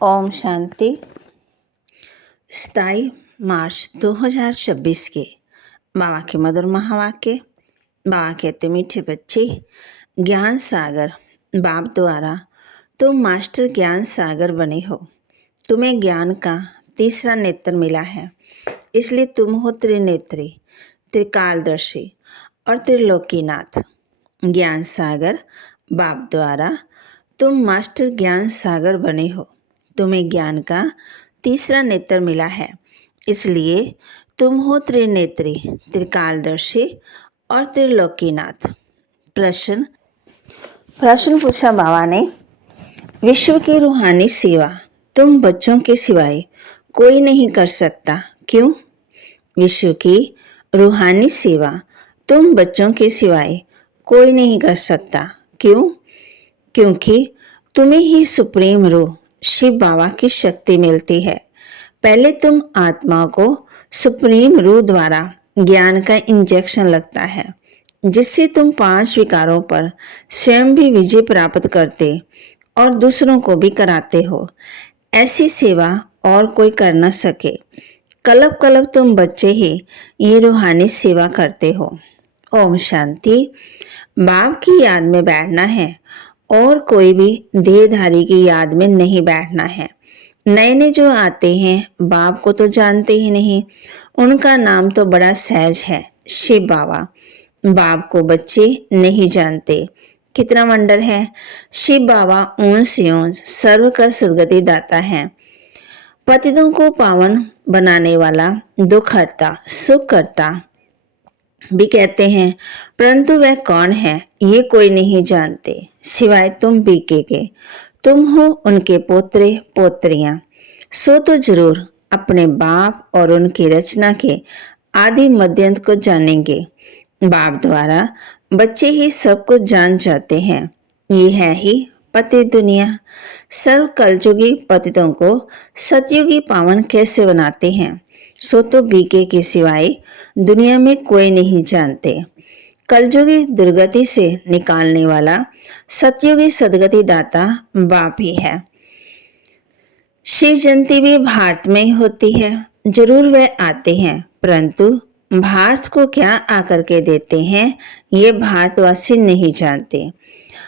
ओम शांति। 27 मार्च 2026 के बाबा के मधुर महावाक्य। बाबा कहते मीठे बच्चे, ज्ञान सागर बाप द्वारा तुम मास्टर ज्ञान सागर बने हो। तुम्हें ज्ञान का तीसरा नेत्र मिला है, इसलिए तुम हो त्रिनेत्री, त्रिकालदर्शी और त्रिलोकीनाथ। ज्ञान सागर बाप द्वारा तुम मास्टर ज्ञान सागर बने हो। तुम्हें ज्ञान का तीसरा नेत्र मिला है, इसलिए तुम हो त्रिनेत्री, त्रिकालदर्शी और त्रिलोकीनाथ। प्रश्न पूछा बाबा ने, विश्व की रूहानी सेवा तुम बच्चों के सिवाय कोई नहीं कर सकता, क्यों? विश्व की रूहानी सेवा तुम बच्चों के सिवाय कोई नहीं कर सकता, क्यों? क्योंकि तुम्हें ही सुप्रीम रूह शिव बाबा की शक्ति मिलती है। पहले तुम आत्मा को सुप्रीम रूह द्वारा ज्ञान का इंजेक्शन लगता है, जिससे तुम 5 विकारों पर स्वयं भी विजय प्राप्त करते और दूसरों को भी कराते हो। ऐसी सेवा और कोई कर न सके। कलब कलब तुम बच्चे ही ये रूहानी सेवा करते हो। ओम शांति। बाप की याद में बैठना है और कोई भी देहधारी की याद में नहीं बैठना है। नए नए जो आते हैं बाप को तो जानते ही नहीं, उनका नाम तो बड़ा सहज है, शिव बाबा। बाप को बच्चे नहीं जानते। कितना वंडर है। शिव बाबा ऊंच से ऊंच सर्व का सदगति दाता है, पतितों को पावन बनाने वाला, दुख हरता, सुख करता भी कहते हैं, परंतु वह कौन है ये कोई नहीं जानते सिवाय तुम बीके के। तुम हो उनके पोत्रे पोत्रियां, सो तो जरूर अपने बाप और उनकी रचना के आदि मध्यंत को जानेंगे। बाप द्वारा बच्चे ही सब कुछ जान जाते हैं। ये है ही पति दुनिया। सर्व कलयुगी पतितों को सतयुगी पावन कैसे बनाते हैं, सो तो बीके के सिवाय दुनिया में कोई नहीं जानते। कलयुगी दुर्गति से निकालने वाला सतयुगी सदगति दाता बाप ही है। शिव जयंती भी भारत में ही होती है। जरूर वह आते हैं, परंतु भारत को क्या आकर के देते हैं ये भारतवासी नहीं जानते।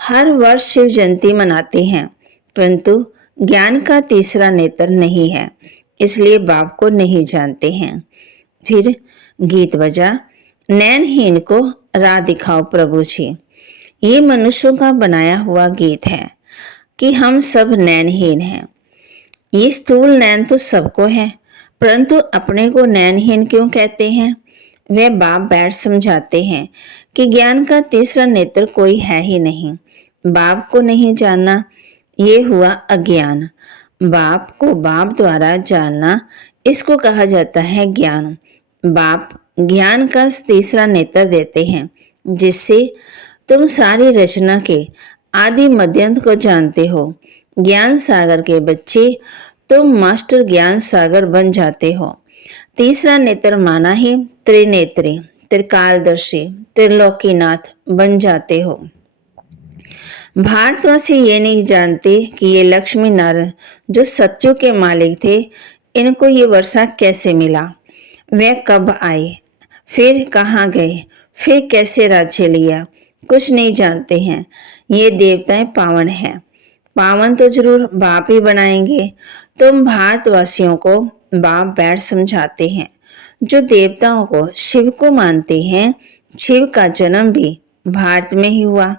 हर वर्ष शिव जयंती मनाते हैं, परंतु ज्ञान का तीसरा नेत्र नहीं है, इसलिए बाप को नहीं जानते हैं। फिर गीत बजा, नैनहीन को राह दिखाओ प्रभु जी। ये मनुष्यों का बनाया हुआ गीत है कि हम सब नैनहीन हैं। ये स्थूल नैन तो सबको है, परंतु अपने को नैनहीन क्यों कहते हैं? वे बाप बैठ समझाते हैं कि ज्ञान का तीसरा नेत्र कोई है ही नहीं। बाप को नहीं जानना ये हुआ अज्ञान। बाप को बाप द्वारा जानना, इसको कहा जाता है ज्ञान। बाप ज्ञान का तीसरा नेत्र देते हैं, जिससे तुम सारी रचना के आदि मध्यंत को जानते हो। ज्ञान सागर के बच्चे तुम मास्टर ज्ञान सागर बन जाते हो। तीसरा नेत्र माना ही त्रिनेत्री, त्रिकालदर्शी, त्रिलोकीनाथ बन जाते हो। भारतवासी ये नहीं जानते कि ये लक्ष्मी नारायण जो सत्यों के मालिक थे, इनको ये वर्षा कैसे मिला, वे कब आए, फिर कहाँ गए, फिर कैसे राज्य लिया, कुछ नहीं जानते हैं। ये देवताएं पावन हैं। पावन तो जरूर बाप ही बनाएंगे। तुम भारतवासियों को बाप बैठ समझाते हैं। जो देवताओं को शिव को मानते हैं, शिव का जन्म भी भारत में ही हुआ।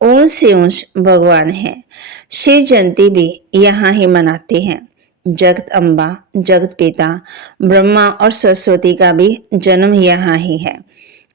ऊंच से ऊंच भगवान है। शिव जयंती भी यहाँ ही मनाते हैं। जगत अम्बा, जगत पिता ब्रह्मा और सरस्वती का भी जन्म यहाँ ही है।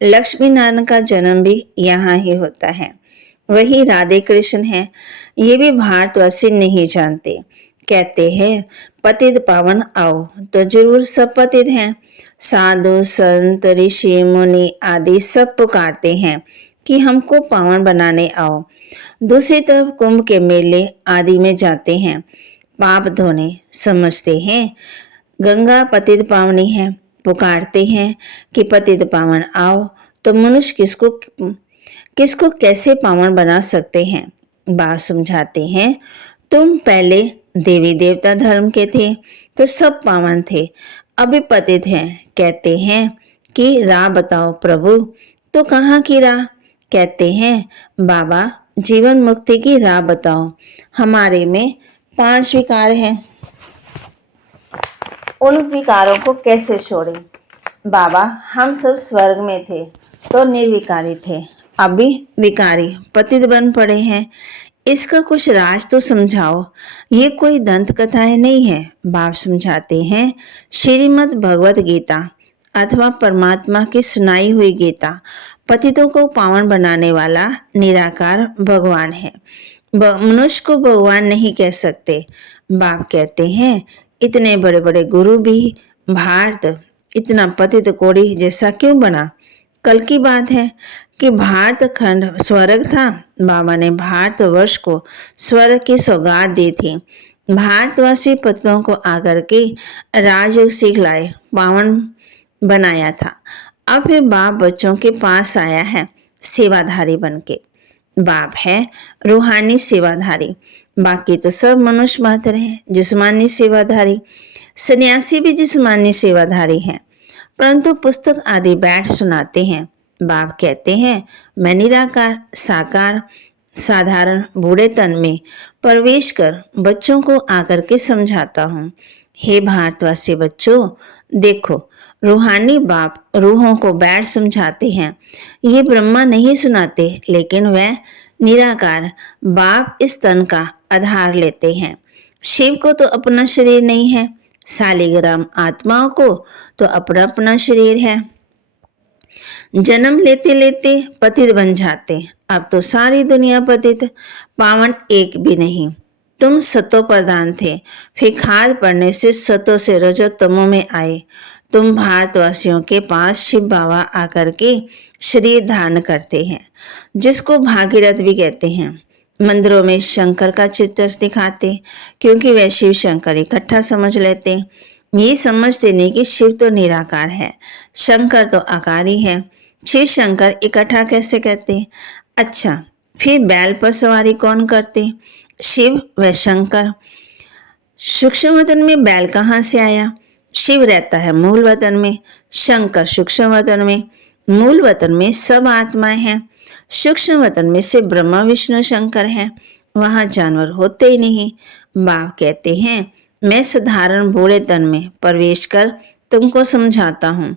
लक्ष्मी नारायण का जन्म भी यहाँ ही होता है। वही राधे कृष्ण है। ये भी भारतवासी नहीं जानते। कहते हैं पतित पावन आओ, तो जरूर सब पतित हैं। साधु संत ऋषि मुनि आदि सब पुकारते हैं कि हमको पावन बनाने आओ। दूसरी तरफ कुंभ के मेले आदि में जाते हैं, पाप धोने। समझते हैं गंगा पतित पावनी है, पुकारते हैं कि पतित पावन आओ, तो मनुष्य किसको कैसे पावन बना सकते हैं? बाप समझाते हैं तुम पहले देवी देवता धर्म के थे तो सब पावन थे, अभी पतित हैं। कहते हैं कि राह बताओ प्रभु, तो कहाँ की राह? कहते हैं बाबा जीवन मुक्ति की राह बताओ। हमारे में 5 विकार हैं, उन विकारों को कैसे छोड़ें? बाबा हम सब स्वर्ग में थे तो निर्विकारी थे, अभी विकारी पतित बन पड़े हैं। इसका कुछ राज तो समझाओ। ये कोई दंत कथाएं नहीं है। बाप समझाते हैं श्रीमद् भगवत गीता अथवा परमात्मा की सुनाई हुई गीता पतितों को पावन बनाने वाला निराकार भगवान है। मनुष्य को भगवान नहीं कह सकते। बाप कहते हैं इतने बड़े बड़े गुरु भी भारत इतना पतित कोड़ी जैसा क्यों बना? कल की बात है कि भारत खंड स्वर्ग था। बाबा ने भारतवर्ष को स्वर्ग की सौगात दी थी। भारतवासी पतितों को आकर के राजयोग सीख लाए, पावन बनाया था। अब फिर बाप बच्चों के पास आया है सेवाधारी बनके। बाप है रूहानी सेवाधारी, बाकी तो सब मनुष्य मात्र हैं जिस्मानी सेवाधारी। सन्यासी भी जिस्मानी सेवाधारी हैं, परंतु पुस्तक आदि बैठ सुनाते हैं। बाप कहते हैं मैं निराकार साकार साधारण बूढ़े तन में प्रवेश कर बच्चों को आकर के समझाता हूँ। हे भारतवासी बच्चों, देखो रूहानी बाप रूहों को बैठ समझाते हैं। ये ब्रह्मा नहीं सुनाते, लेकिन वह निराकार बाप इस तन का आधार लेते हैं। शिव को तो अपना शरीर नहीं है, शालिग्राम आत्माओं को तो अपना अपना शरीर है। जन्म लेते लेते पतित बन जाते। अब तो सारी दुनिया पतित, पावन एक भी नहीं। तुम सतो प्रधान थे, फिर खाद पड़ने से सतो से रजो तमो में आए। तुम भारतवासियों के पास शिव बाबा आकर के शरीर धारण करते हैं, जिसको भागीरथ भी कहते हैं। मंदिरों में शंकर का चित्र दिखाते, क्योंकि वह शिव शंकर इकट्ठा समझ लेते। ये समझते नहीं कि शिव तो निराकार है, शंकर तो आकारी है। शिव शंकर इकट्ठा कैसे कहते? अच्छा, फिर बैल पर सवारी कौन करते? शिव व शंकर। सूक्ष्म वतन में बैल कहाँ से आया? शिव रहता है मूल वतन में, शंकर सूक्ष्म वतन में। मूल वतन में सब आत्माएं हैं, सूक्ष्म वतन में से ब्रह्मा विष्णु शंकर हैं, वहां जानवर होते ही नहीं। बाप कहते हैं मैं साधारण बूढ़े तन में प्रवेश कर तुमको समझाता हूँ।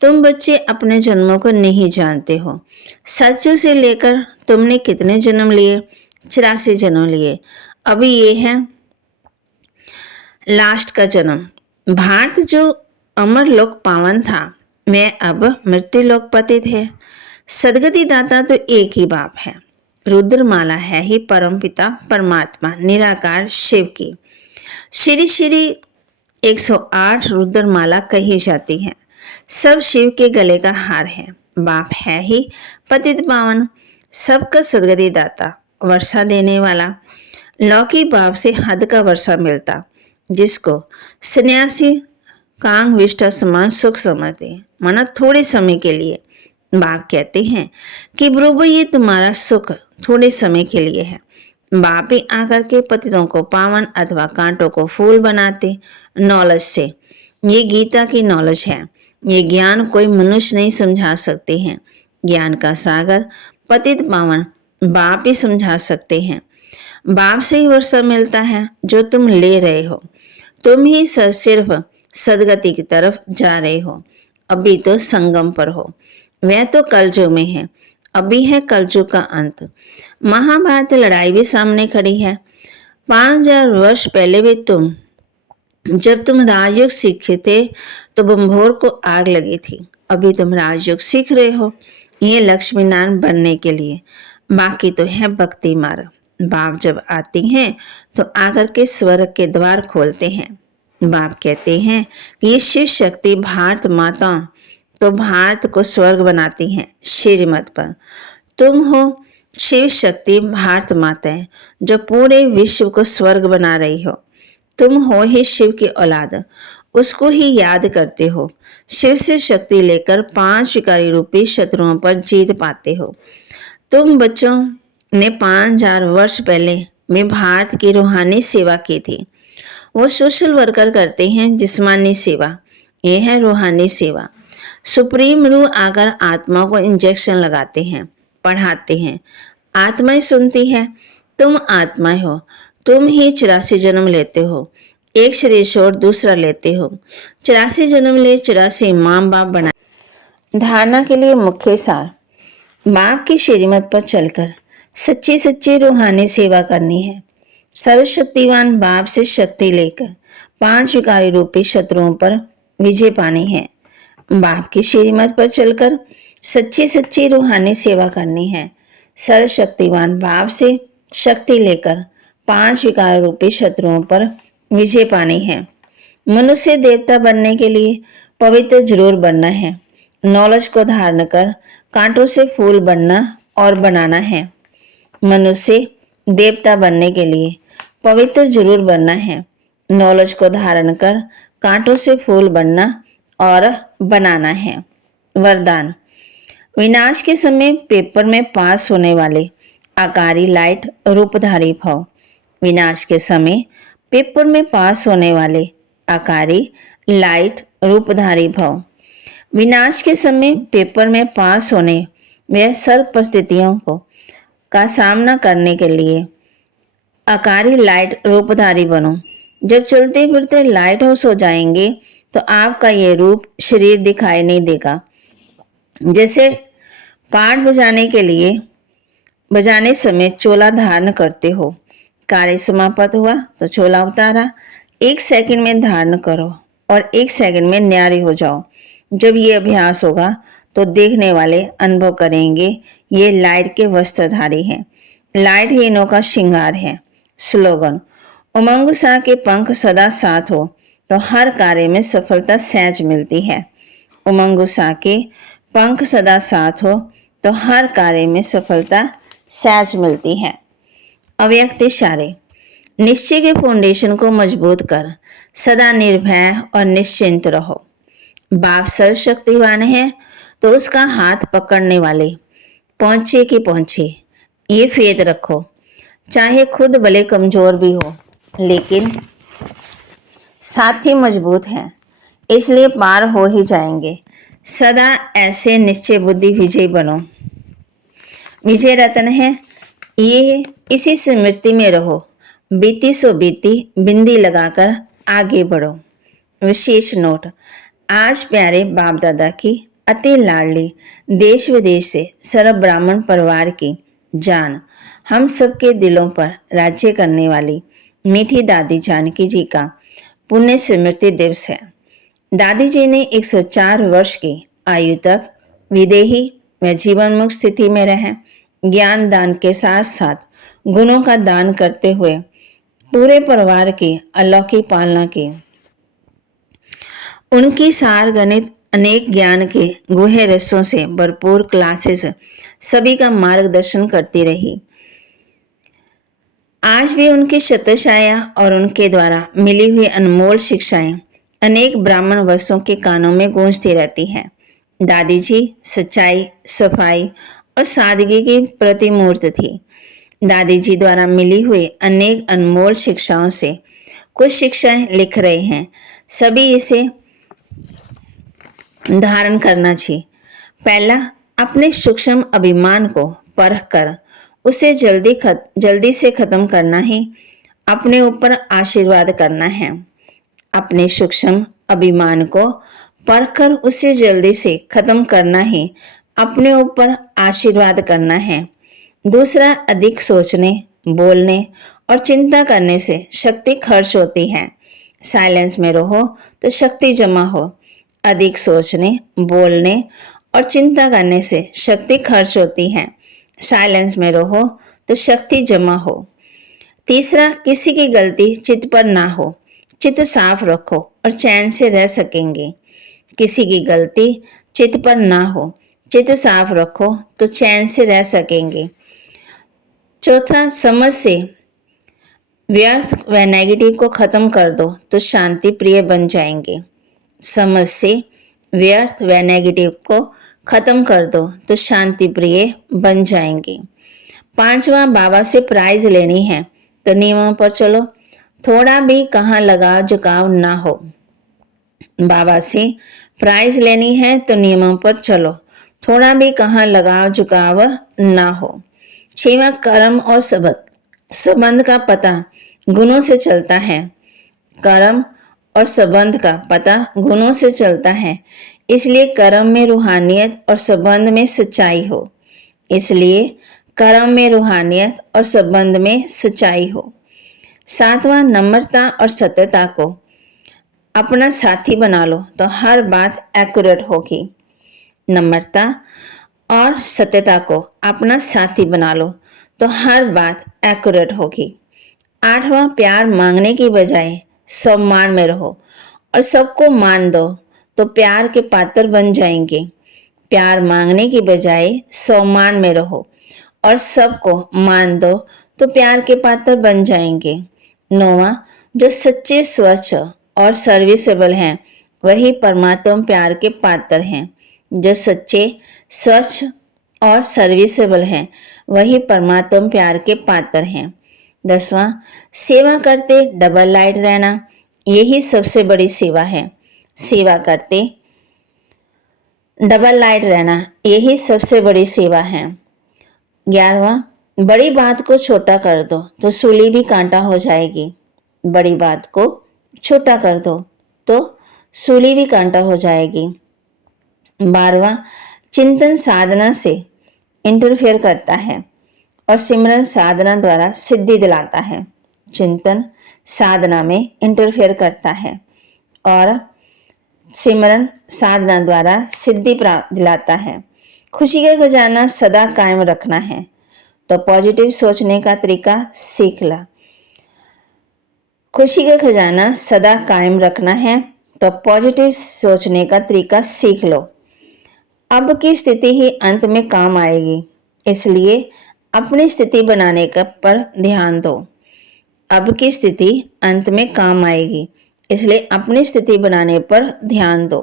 तुम बच्चे अपने जन्मों को नहीं जानते हो। सच्चों से लेकर तुमने कितने जन्म लिए? 84 जन्म लिए। अभी ये है लास्ट का जन्म। भारत जो अमर लोक पावन था, मैं अब मृत्यु लोक पतित है। सदगति दाता तो एक ही बाप है। रुद्रमाला है ही परमपिता परमात्मा निराकार शिव की। श्री श्री 108 रुद्रमाला कही जाती है। सब शिव के गले का हार है। बाप है ही पतित पावन, सबका सदगति दाता, वर्षा देने वाला। लौकी बाप से हद का वर्षा मिलता, जिसको सन्यासी कांग विष्ठा समान सुख समझते हैं, माना थोड़े समय के लिए। बाप कहते हैं कि प्रभु ये तुम्हारा सुख थोड़े समय के लिए है। बाप ही आकर के पतितों को पावन अथवा कांटों को फूल बनाते नॉलेज से। ये गीता की नॉलेज है। ये ज्ञान कोई मनुष्य नहीं समझा सकते हैं। ज्ञान का सागर पतित पावन बाप ही समझा सकते हैं। बाप से ही वर्षा मिलता है जो तुम ले रहे हो। तुम ही सिर्फ सदगति की तरफ जा रहे हो। अभी तो संगम पर हो, वह तो कलयुग में है। अभी है कलयुग का अंत। महाभारत लड़ाई भी सामने खड़ी है। 5000 वर्ष पहले भी जब तुम राजयोग सीखे थे तो बंभोर को आग लगी थी। अभी तुम राजयोग सीख रहे हो, ये लक्ष्मी नारायण बनने के लिए। बाकी तो है भक्ति मार्ग। बाप जब आते हैं तो आकर के स्वर्ग के द्वार खोलते हैं। बाप कहते हैं कि ये शिव शक्ति भारत माता तो भारत को स्वर्ग बनाती हैं श्रीमत पर। तुम हो शिव शक्ति भारत माता जो पूरे विश्व को स्वर्ग बना रही हो। तुम हो ही शिव की औलाद, उसको ही याद करते हो। शिव से शक्ति लेकर 5 विकारी रूपी शत्रुओं पर जीत पाते हो। तुम बच्चों ने 5000 वर्ष पहले में भारत की रूहानी सेवा की थी। वो सोशल वर्कर करते हैं जिस्मानी सेवा, ये है रूहानी सेवा। सुप्रीम रूह आकर आत्मा को इंजेक्शन लगाते हैं, पढ़ाते हैं। आत्माएं सुनती है, तुम आत्माएं हो, तुम ही 84 जन्म लेते हो, एक शरीर छोड़ दूसरा लेते हो। 84 जन्म ले 84 माँ बाप बनाए। धारणा के लिए मुख्य सार, बाप की श्रीमत पर चलकर सच्ची सच्ची रूहानी सेवा करनी है। सर्वशक्तिवान बाप से शक्ति लेकर 5 विकारी रूपी शत्रुओं पर विजय पानी है। बाप की श्रीमत पर चलकर सच्ची सच्ची रूहानी सेवा करनी है। सर्वशक्तिवान बाप से शक्ति लेकर 5 विकार रूपी शत्रुओं पर विजय पानी है। मनुष्य देवता बनने के लिए पवित्र जरूर बनना है। नॉलेज को धारण कर कांटों से फूल बनना और बनाना है। मनुष्य देवता बनने के लिए पवित्र जरूर बनना है। नॉलेज को धारण कर कांटों से फूल बनना और बनाना है। वरदान, विनाश के समय पेपर में पास होने वाले आकारी लाइट रूपधारी भव। विनाश के समय पेपर में पास होने वाले आकारी लाइट रूपधारी भव। विनाश के समय पेपर में पास होने व सर्व परिस्थितियों को का सामना करने के लिए आकारी लाइट रूपधारी बनो। जब चलते फिरते लाइट हाउस हो जाएंगे तो आपका ये रूप शरीर दिखाई नहीं देगा। जैसे पाठ बजाने समय चोला धारण करते हो। कार्य समाप्त हुआ तो चोला उतारा। 1 सेकंड में धारण करो और 1 सेकंड में न्यारी हो जाओ। जब ये अभ्यास होगा तो देखने वाले अनुभव करेंगे ये लाइट के वस्त्रधारी हैं। लाइट ही इनों का श्रृंगार है। स्लोगन, उमंग सा के पंख सदा साथ हो तो हर कार्य में सफलता सहज मिलती है। उमंग सा के पंख सदा साथ हो तो हर कार्य में सफलता सहज मिलती है। अव्यक्त इशारे, निश्चय के फाउंडेशन को मजबूत कर सदा निर्भय और निश्चिंत रहो। बाप सर्वशक्तिवान है तो उसका हाथ पकड़ने वाले पहुंचे कि पहुंचे, ये फेद रखो। चाहे खुद भले कमजोर भी हो लेकिन साथी मजबूत हैं, इसलिए पार हो ही जाएंगे। सदा ऐसे निश्चय बुद्धि विजय बनो। विजय रत्न है, ये इसी स्मृति में रहो। बीती सो बीती बिंदी लगाकर आगे बढ़ो। विशेष नोट, आज प्यारे बाप दादा की अति लाडली देश विदेश से सर्व ब्राह्मण परिवार की जान हम सबके दिलों पर राज्य करने वाली मीठी दादी जानकी जी का पुण्य स्मृति दिवस है। दादी जी ने 104 वर्ष की आयु तक विदेही व जीवन मुक्त स्थिति में रहे ज्ञान दान के साथ साथ गुणों का दान करते हुए पूरे परिवार की अलौकिक पालना की। उनकी सार गणित अनेक ज्ञान के गुहे रसों से भरपूर क्लासेस सभी का मार्गदर्शन करती रही। आज भी उनकी शतछाया और उनके द्वारा मिली हुई अनमोल शिक्षाएं अनेक ब्राह्मण वर्षों के कानों में गूंजती रहती हैं। दादी जी सच्चाई, सफाई और सादगी की प्रतिमूर्त थी। दादी जी द्वारा मिली हुई अनेक अनमोल शिक्षाओं से कुछ शिक्षाएं लिख रहे हैं, सभी इसे धारण करना चाहिए। पहला, अपने सूक्ष्म अभिमान को परख कर उसे जल्दी से खत्म करना ही अपने ऊपर आशीर्वाद करना है। अपने सूक्ष्म अभिमान को परख कर उसे जल्दी से खत्म करना ही अपने ऊपर आशीर्वाद करना है। दूसरा, अधिक सोचने, बोलने और चिंता करने से शक्ति खर्च होती है। साइलेंस में रहो तो शक्ति जमा हो। अधिक सोचने, बोलने और चिंता करने से शक्ति खर्च होती है। साइलेंस में रहो तो शक्ति जमा हो। तीसरा, किसी की गलती चित्त पर ना हो। चित्त साफ रखो और चैन से रह सकेंगे। किसी की गलती चित्त पर ना हो, चित्त साफ रखो तो चैन से रह सकेंगे। चौथा, समझ से व्यर्थ व नेगेटिव को खत्म कर दो तो शांति प्रिय बन जाएंगे। समझ से व्यर्थ व नेगेटिव को खत्म कर दो तो शांति प्रिय बन जाएंगे। पांचवा, बाबा से प्राइज लेनी है तो नियमों पर चलो, थोड़ा भी कहाँ लगाव झुकाव ना हो। बाबा से प्राइज लेनी है तो नियमों पर चलो, थोड़ा भी कहाँ लगाव झुकाव ना हो। 6वां कर्म और संबंध का पता गुणों से चलता है। कर्म और संबंध का पता गुणों से चलता है, इसलिए कर्म में रूहानियत और संबंध में सच्चाई हो। इसलिए कर्म में रूहानियत और संबंध में सच्चाई हो। 7वां नम्रता और सत्यता को अपना साथी बना लो तो हर बात एक्यूरेट होगी। नम्रता और सत्यता को अपना साथी बना लो तो हर बात एक्यूरेट होगी। 8वां प्यार मांगने की बजाय सम्मान में रहो और सबको मान दो तो प्यार के पात्र बन जाएंगे। प्यार मांगने की बजाय सम्मान में रहो और सबको मान दो तो प्यार के पात्र बन जाएंगे। 9वां जो सच्चे, स्वच्छ और सर्विसेबल हैं वही परमात्मा प्यार के पात्र हैं। जो सच्चे, स्वच्छ और सर्विसेबल हैं वही परमात्मा प्यार के पात्र हैं। 10वां सेवा करते डबल लाइट रहना, यही सबसे बड़ी सेवा है। सेवा करते डबल लाइट रहना यही सबसे बड़ी सेवा है। 11वां बड़ी बात को छोटा कर दो तो सूली भी कांटा हो जाएगी। बड़ी बात को छोटा कर दो तो सूली भी कांटा हो जाएगी। 12वां चिंतन साधना से इंटरफेयर करता है और सिमरन साधना द्वारा सिद्धि दिलाता है। चिंतन साधना में इंटरफेयर करता है और सिमरन साधना द्वारा सिद्धि प्राप्त दिलाता है। खुशी का खजाना सदा कायम रखना है तो पॉजिटिव सोचने का तरीका सीख ला। खुशी का खजाना सदा कायम रखना है तो पॉजिटिव सोचने का तरीका सीख लो। अब की स्थिति ही अंत में काम आएगी, इसलिए अपनी स्थिति बनाने का पर ध्यान दो। अब की स्थिति अंत में काम आएगी, इसलिए अपनी स्थिति बनाने पर ध्यान दो।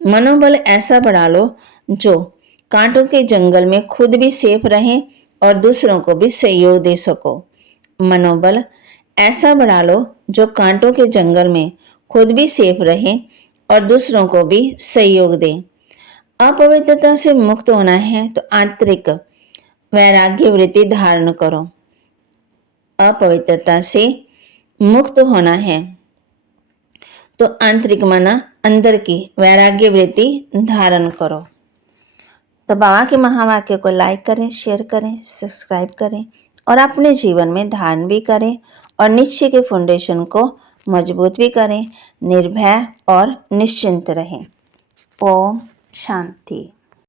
मनोबल ऐसा बढ़ा लो जो कांटों के जंगल में खुद भी सेफ रहें और दूसरों को भी सहयोग दे सको। मनोबल ऐसा बढ़ा लो जो कांटों के जंगल में खुद भी सेफ रहें और दूसरों को भी सहयोग दे। अपवित्रता से मुक्त होना है तो आंतरिक वैराग्य वृत्ति धारण करो। अपवित्रता से मुक्त होना है तो आंतरिक माना अंदर की वैराग्य वृत्ति धारण करो। तो बाबा के महावाक्य को लाइक करें, शेयर करें, सब्सक्राइब करें और अपने जीवन में धारण भी करें और निश्चय के फाउंडेशन को मजबूत भी करें। निर्भय और निश्चिंत रहें। ओम शांति।